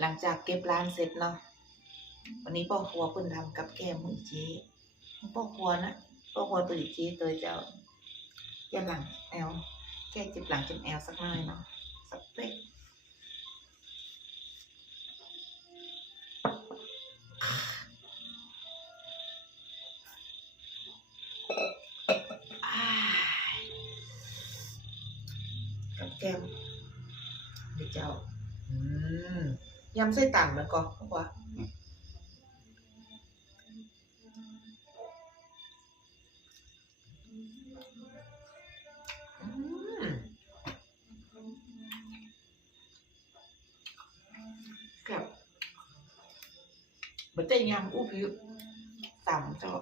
หลังจากเก็บร้านเสร็จเนาะวันนี้พ่อครัวเพิ่นทำกับแก้มมื้อเจ๊พ่อครัวนะพ่อครัวตัวเจ๊ตัวเจ้าเจ็บหลังแอวแก้เจ็บหลังเจ็บแอวสักหน่อยเนาะสักเป๊กกับแก้มเดี๋ยวเจ้า ยำไส้ตันแล้วก็พ่อครัวกับบัดได้ยำอู้ผิวต่ำเจ้า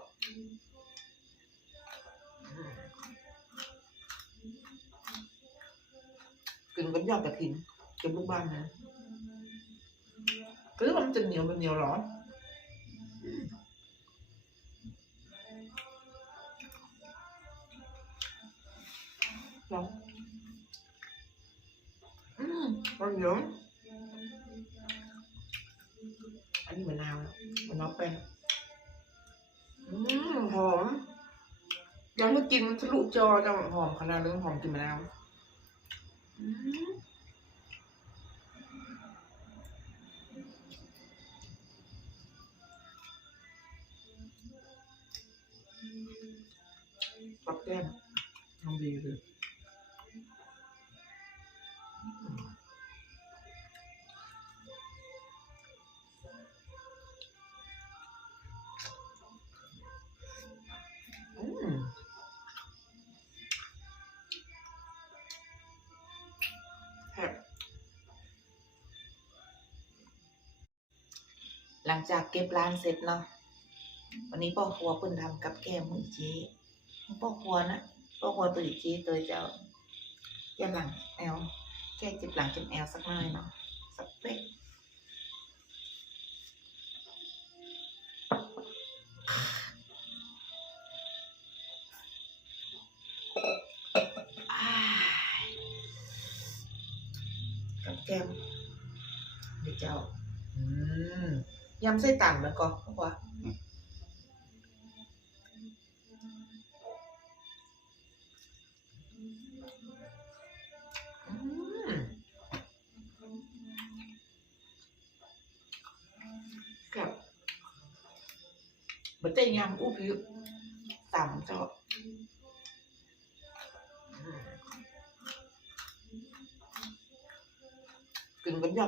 กินกับยอดกระถิ่นกับลูกบ้านนะคือมันจะเหนียวมันเหนียวร้อนร้อนมันเหนียวอันนี้มะนาวเป็นหอมอยากให้กินมันทะลุจอจังหอมขนาดเรื่องหอมกลิ่นมะนาวปักแก้มทำดีเลยหลังจากเก็บร้านเสร็จเนาะวันนี้พ่อครัวเพิ่นทำกับแก้มมื้อเจ๊พ่อครัวนะพ่อครัวตัวเจ๊ตัวเจ้าเจ็บหลังแอวแก้เจ็บหลังเจ็บแอวสักหน่อยเนาะสักเป๊กกับแก้มเดี๋ยวเจ้ายำไส้ตันแล้วก็พ่อครัวกับบัดได้ยำอู้ผิวต่ำเจ้ากินกับยอด